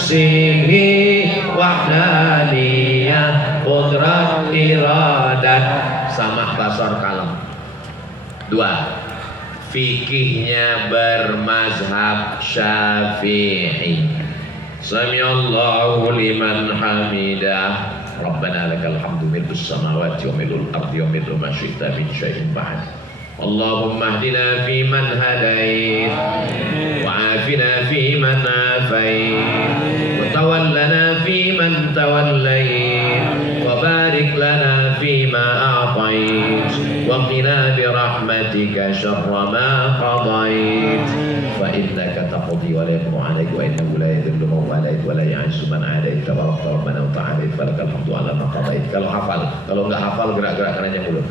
nafsihi wahdaniyah qudrat iradat. Sama basar kalam. Dua, fikihnya bermazhab Syafi'i. Sami'allahu liman hamidah. Rabbana lakal hamdu mil'us samawati wa mil'ul ardi wa mil'u ma syi'ta min syai'in ba'd. Allahumma hdina fi man hadait wa afina fi man afait wa tawallana fi man tawallait wa barik lana fi ma a'tait wa qina bi rahmatika syarra ma qadait fa innaka taqdi wa la yuqda 'alaik wa innahu la yadhillu man walait wa la ya'izzu man 'adait tabarakta rabbana wa ta'ala falakal hamdu 'ala ma qadait. Kalau hafal, kalau enggak hafal gerak-gerakkan aja mulut.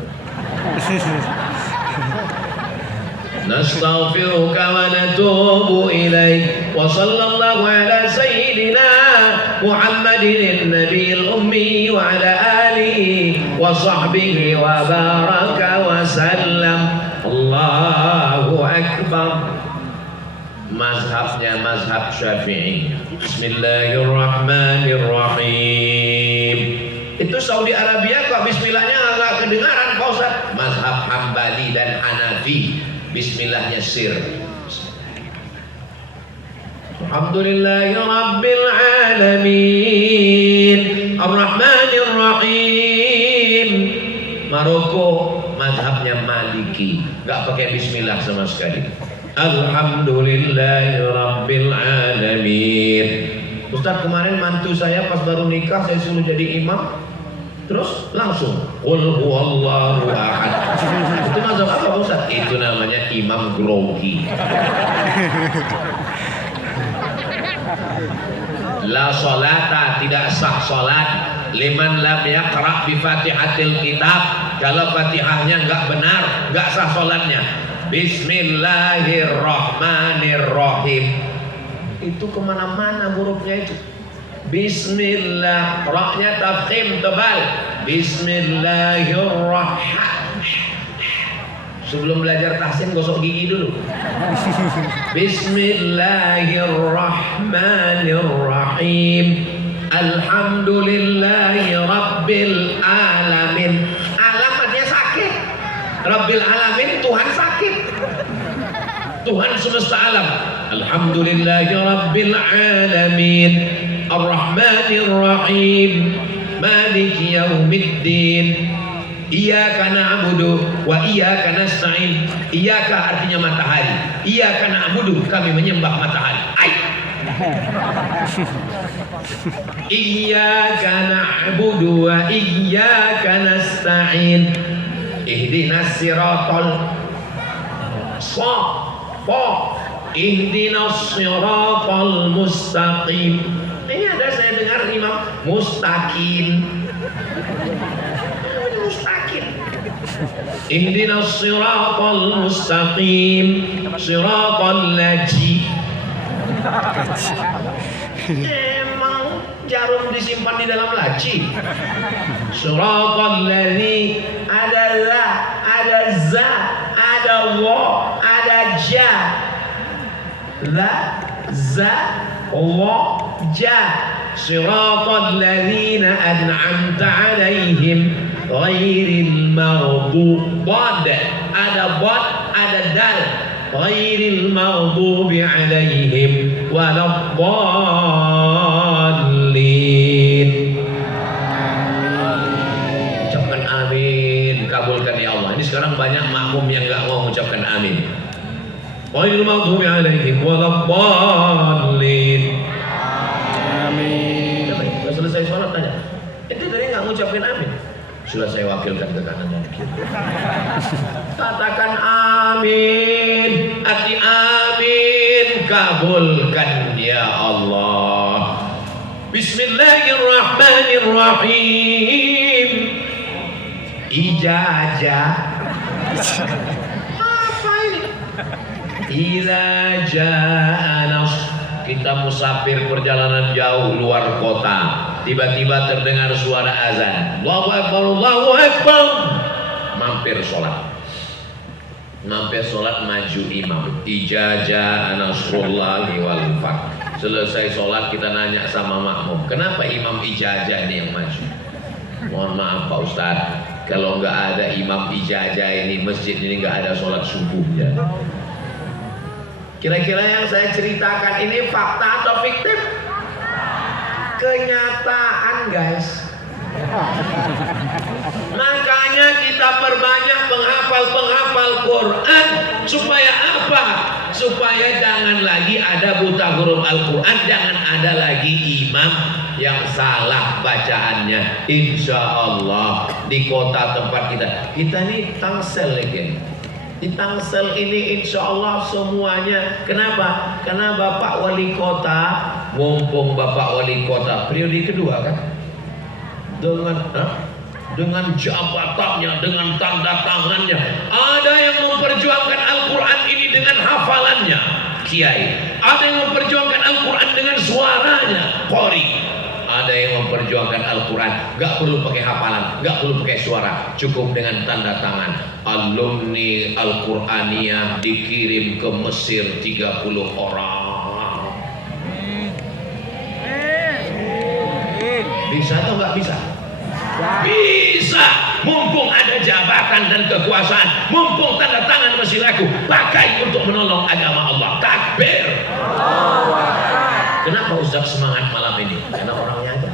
Nastaghfiruka wa natubu ilaik wa sallallahu ala sayyidina Muhammadin nabiyil ummi wa ala alihi wa sahbihi wa baraka wa sallam. Allahu akbar. Mazhabnya mazhab Syafi'i. Bismillahirrahmanirrahim. Itu Saudi Arabia kok bismillahnya agak kedengaran Pak Ustaz. Mazhab Hambali dan Hanafi bismillahnya sir. Alhamdulillahi rabbil alamin arrahmanir rahim. Maroko mazhabnya Maliki, enggak pakai bismillah sama sekali. Alhamdulillahi rabbil alamin. Ustaz, kemarin mantu saya pas baru nikah saya suruh jadi imam, terus langsung qul huwallahu ahad. Itu mazhab apa Ustaz? Itu namanya imam grogi. La salata, tidak sah salat liman lam yaqra bi fatihatil kitab. Kalau fatihahnya enggak benar, enggak sah salatnya. Bismillahirrahmanirrahim. Itu kemana-mana hurufnya itu. Bismillah, ra-nya tafkhim tebal. Bismillahirrahmanirrahim. Sebelum belajar tahsin gosok gigi dulu. Bismillahirrahmanirrahim. Alhamdulillahi rabbil alamin. Alamatnya sakit. Rabbil alamin, Tuhan sakit. Tuhan semesta alam. Alhamdulillahi rabbil alamin arrahmanir rahim maliki yaumiddin iyyaka na'budu wa iyyaka nasta'in. Iyyaka artinya matahari, iyyaka na'budu kami menyembah matahari. Iyyaka na'budu wa iyyaka nasta'in. Ihdinas siratal ihdinas siratal mustaqim. Ini ada saya dengar imam mustaqim. Mustaqim. Ihdinas siratal mustaqim. Siratal laji. Emang jarum disimpan di dalam laci. Siratal ladzi ada la, ada za, ada wa, ada ja. La, za, wa, ja. Siratal ladzina an'amta 'alaihim ghairil maghdub. Ada bad, ada dal. Ghairil maghdubi 'alaihim waladdallin. Ucapkan amin, kabulkan ya Allah. Ini sekarang banyak makmum yang enggak mau mengucapkan amin. Ghairil maghdubi 'alaihim waladdallin. Amin. Sudah selesai sholat tanya. Itu tadi enggak mengucapkan amin. Sudah saya wakilkan ke kanan dan kiri. Katakan amin, arti amin, kabulkan ya Allah. Bismillahirrahmanirrahim. Ijazah. Apa ini? Idza jaa nas. Kita musafir perjalanan jauh luar kota, tiba-tiba terdengar suara azan. Allahu Akbar, Allahu Akbar. Mampir sholat. Sampai sholat maju imam, ijazah nasrullahi wal fath. Selesai sholat kita nanya sama makmum, kenapa imam ijazah ini yang maju? Mohon maaf Pak Ustadz, kalau nggak ada imam ijazah ini, masjid ini nggak ada sholat subuhnya. Kira-kira yang saya ceritakan ini fakta atau fiktif? Kenyataan guys. Makanya kita perbanyak penghafal Quran. Supaya apa? Supaya jangan lagi ada buta huruf Al-Quran, jangan ada lagi imam yang salah bacaannya. Insya Allah di kota tempat kita ini Tangsel lagi. Di Tangsel ini insya Allah semuanya. Kenapa? Karena Bapak Wali Kota, mumpung Bapak Wali Kota periode kedua kan, dengan jabatannya, dengan tanda tangannya, ada yang memperjuangkan Al-Quran ini dengan hafalannya, kiai. Ada yang memperjuangkan Al-Quran dengan suaranya, qori. Ada yang memperjuangkan Al-Quran gak perlu pakai hafalan, gak perlu pakai suara, cukup dengan tanda tangan. Alumni Al-Quraniyah dikirim ke Mesir 30 orang. Bisa atau gak bisa? Bisa. Mumpung ada jabatan dan kekuasaan, mumpung tanda tangan masih laku, pakai untuk menolong agama Allah. Takbir. Kenapa Ustaz semangat malam ini? Karena orangnya ada.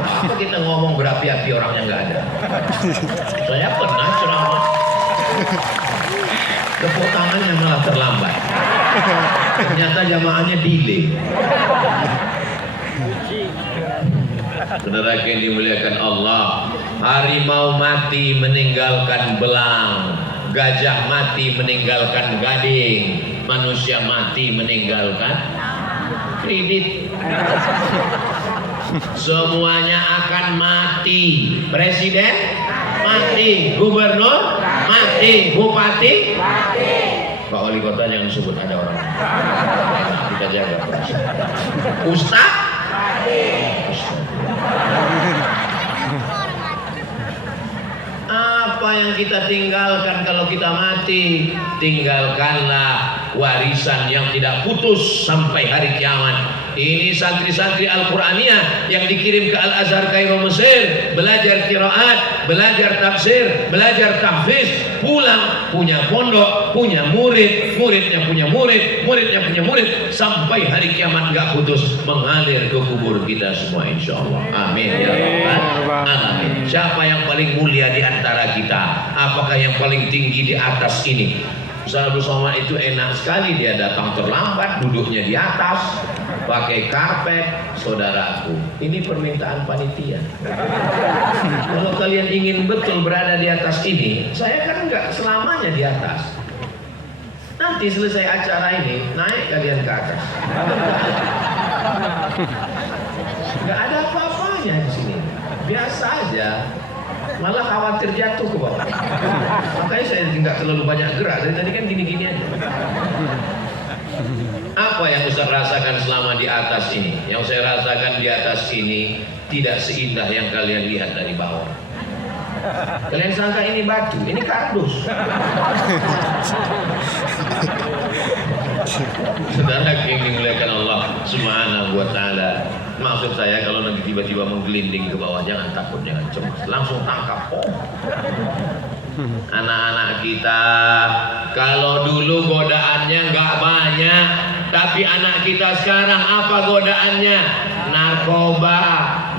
Apa kita ngomong berapi-api orangnya nggak ada? Saya pernah ceramah, tepuk tangannya malah terlambat. Ternyata jamaahnya delay. Saudara yang dimuliakan Allah, harimau mati meninggalkan belang, gajah mati meninggalkan gading, manusia mati meninggalkan kredit. Semuanya akan mati. Presiden mati, gubernur mati, bupati mati. Pak Wali Kota jangan sebut ada orang. Kita jaga. Ustaz mati. Apa yang kita tinggalkan kalau kita mati? Tinggalkanlah warisan yang tidak putus sampai hari kiamat. Ini santri-santri Al-Quraniyah yang dikirim ke Al-Azhar Kairo Mesir, belajar qiraat, belajar tafsir, belajar tahfiz, pulang punya pondok, punya murid, muridnya punya murid, muridnya punya murid, sampai hari kiamat gak putus, mengalir ke kubur kita semua insya Allah. Amin ya rabbal alamin. Siapa yang paling mulia di antara kita? Apakah yang paling tinggi di atas ini? Ustaz Abdul Somad itu enak sekali, dia datang terlambat, duduknya di atas, pakai karpet. Saudaraku, ini permintaan panitia. Kalau kalian ingin betul berada di atas ini, saya kan nggak selamanya di atas. Nanti selesai acara ini, naik kalian ke atas. Nggak ada apa-apanya di sini, biasa aja. Malah khawatir jatuh ke bawah. Makanya saya nggak terlalu banyak gerak. Dari tadi kan gini-gini aja. Apa yang Ustaz rasakan selama di atas ini? Yang saya rasakan di atas ini tidak seindah yang kalian lihat dari bawah. Kalian sangka ini batu, ini kardus. Saudara yang dimuliakan Allah Subhanahu wa taala. Maksud saya kalau nanti tiba-tiba menggelinding ke bawah, jangan takut, jangan cemas, langsung tangkap. Anak-anak kita, kalau dulu godaannya nggak banyak, tapi anak kita sekarang apa godaannya? Narkoba,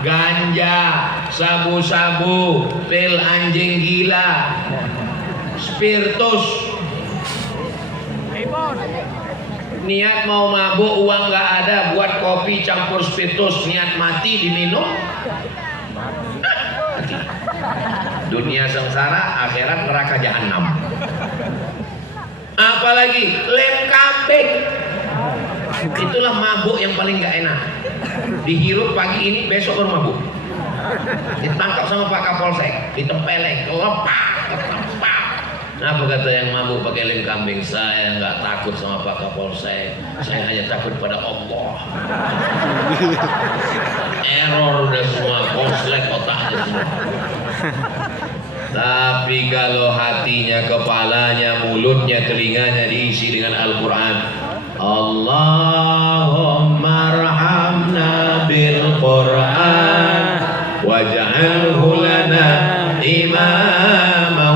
ganja, sabu-sabu, pil anjing gila, spiritus. Niat mau mabuk, uang nggak ada, buat kopi campur spiritus, niat mati diminum. Mati. Dunia sengsara, akhirat neraka jahanam. Apalagi lem kambing. Itulah mabuk yang paling nggak enak. Dihirup pagi ini, besok baru mabuk. Ditangkap sama Pak Kapolsek, ditempeleng, kelepak. Apa kata yang mabuk pakai lem kambing? Saya nggak takut sama Pak Kapolsek, saya hanya takut pada Allah. Error udah semua, konslet otaknya semua. Tapi kalau hatinya, kepalanya, mulutnya, telinganya diisi dengan Al-Quran, Allahumma arhamna bil Quran waj'alhu lana imaman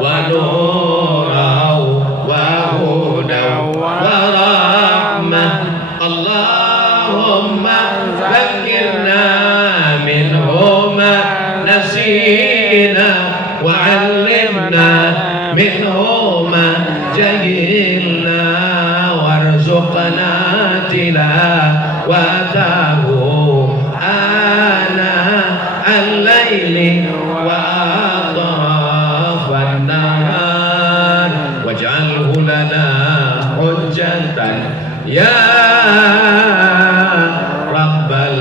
wa nuran wa hudan wa rahmah. Allahumma zakkirna minhu ma nasina wa 'allimna minhu ma jahilna warzuqna tilawatahu ana al-laili wa atrafan nahar waj'alhu lana hujjatan ya rabbal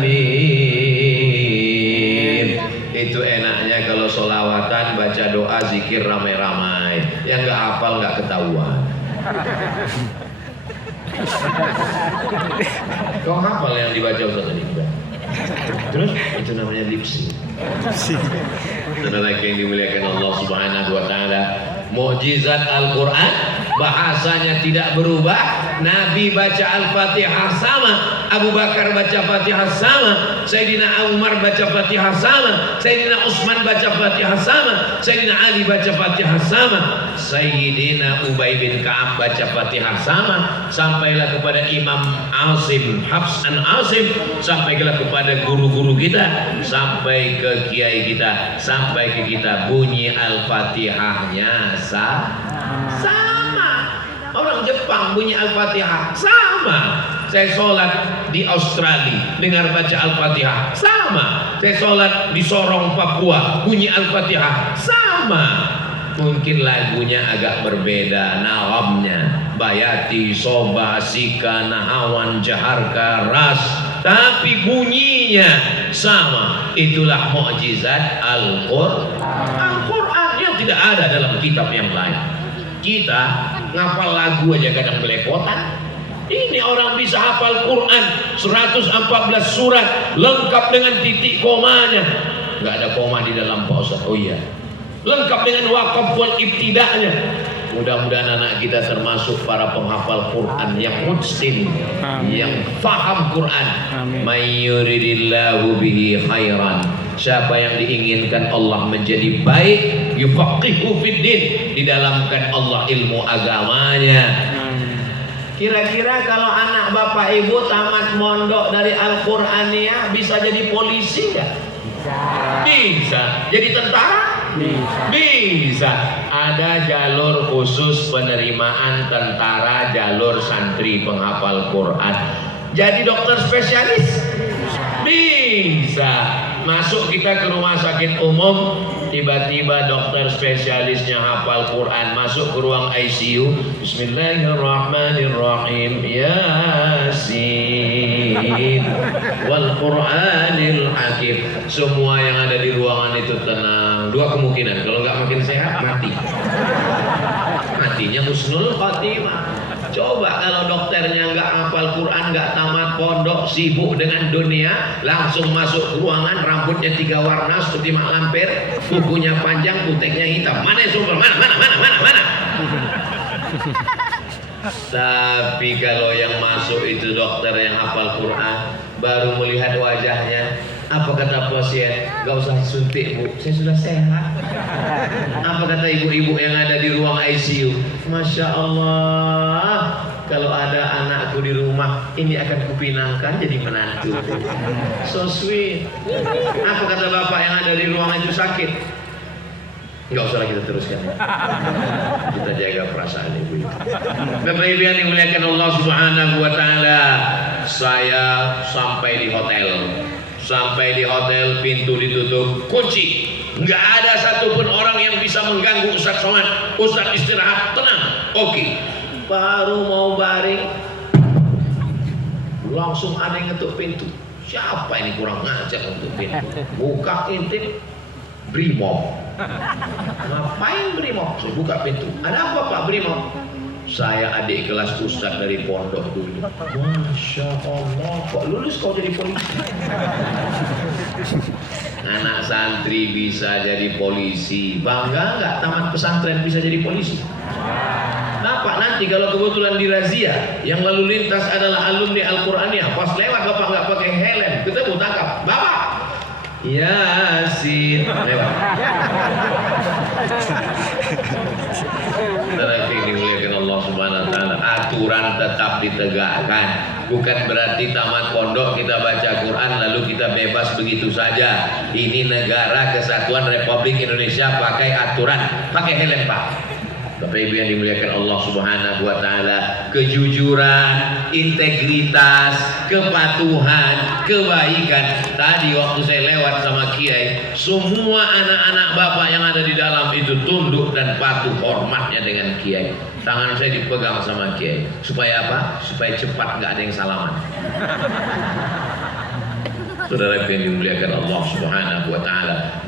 alamin. Itu enaknya kalau sholawatan baca doa zikir ramai-ramai, yang nggak hafal nggak ketahuan. Kau hafal yang dibaca Ustaz tadi? Terus itu namanya lipsi. Saudara yang dimuliakan Allah Subhanahu wa taala, mukjizat Al-Qur'an bahasanya tidak berubah. Nabi baca Al-Fatihah sama, Abu Bakar baca Fatihah sama, Sayyidina Umar baca Fatihah sama, Sayyidina Utsman baca Fatihah sama, Sayyidina Ali baca Fatihah sama, Sayyidina Ubay bin Ka'ab baca Fatihah sama, sampailah kepada Imam Asim, Hafs an Asim, sampailah kepada guru-guru kita, sampai ke kiai kita, sampai ke kita, bunyi Al-Fatihahnya sama. Orang Jepang bunyi Al-Fatihah sama. Saya sholat di Australia dengar baca Al-Fatihah sama. Saya sholat di Sorong Papua bunyi Al-Fatihah sama. Mungkin lagunya agak berbeda, nahamnya Bayati, Soba, Sika, Nahawan, Jaharka, Ras, tapi bunyinya sama. Itulah mukjizat Al-Quran. Al-Quran yang tidak ada dalam kitab yang lain. Kita ngapal lagu aja kadang belepotan. Ini orang bisa hafal Quran 114 surat lengkap dengan titik komanya. Nggak ada koma di dalam Pak Ustaz. Oh iya. Lengkap dengan wakaf wal ibtida'nya. Mudah-mudahan anak kita termasuk para penghafal Quran yang muhsin, yang faham Quran. May yuridillahu bihi khairan. Siapa yang diinginkan Allah menjadi baik, yufaqihu fiddin, didalamkan Allah ilmu agamanya. Kira-kira kalau anak bapak ibu tamat mondok dari Al-Quraniyah bisa jadi polisi nggak? Bisa. Jadi tentara? Bisa. Ada jalur khusus penerimaan tentara, jalur santri penghafal Quran. Jadi dokter spesialis? Bisa. Masuk kita ke rumah sakit umum, tiba-tiba dokter spesialisnya hafal Quran, masuk ke ruang ICU, Bismillahirrahmanirrahim, Yasin wal Qur'anil Hakim. Semua yang ada di ruangan itu tenang. Dua kemungkinan, kalau nggak makin sehat mati. Matinya husnul khotimah. Coba kalau dokternya nggak hafal Quran, nggak tamat pondok, sibuk dengan dunia, langsung masuk ke ruangan, rambutnya 3 warna seperti mak lampir, kukunya panjang, kuteknya hitam. Mana yang sumber? Mana? Tapi kalau yang masuk itu dokter yang hafal Quran, baru melihat wajahnya, apa kata pasien? Gak usah suntik bu, saya sudah sehat. Apa kata ibu-ibu yang ada di ruang ICU? Masya Allah, kalau ada anakku di rumah, ini akan kupinangkan jadi menantu. So sweet. Apa kata bapak yang ada di ruang itu sakit? Enggak usah kita teruskan. Kita jaga perasaan ibu. Bapak ibu yang dimuliakan Allah Subhanahu wa taala, saya sampai di hotel. Sampai di hotel, pintu ditutup, kunci. Enggak ada satupun orang yang bisa mengganggu Ustaz Somad. Ustaz istirahat, tenang. Oke. Baru mau baring, langsung ada yang ngetuk pintu. Siapa ini kurang ngajar untuk pintu? Buka intip, Brimob. Ngapain Brimob? Saya buka pintu. Ada apa Pak Brimob? Saya adik kelas Ustaz dari pondok dulu. Masya Allah, kok lulus kau jadi polisi? Anak santri bisa jadi polisi, bangga nggak tamat pesantren bisa jadi polisi? Bapak nanti kalau kebetulan dirazia, yang lalu lintas adalah alumni Al-Quraniyah, pas lewat bapak nggak pakai helm, kita mau tangkap, bapak Yasin lewat. Tapi dimuliakan Allah Subhanahu Wa Taala, aturan tetap ditegakkan. Bukan berarti tamat pondok kita baca Quran lalu kita bebas begitu saja. Ini negara kesatuan Republik Indonesia, pakai aturan, pakai helm pak. Bapak Ibu yang dimuliakan Allah Subhanahu Wa Taala, kejujuran, integritas, kepatuhan, kebaikan. Tadi waktu saya lewat sama Kiai, semua anak-anak bapak yang ada di dalam itu tunduk dan patuh hormatnya dengan Kiai. Tangan saya dipegang sama Kiai. Supaya apa? Supaya cepat nggak ada yang salaman. Saudara yang dimuliakan Allah Subhanahu Wa Taala.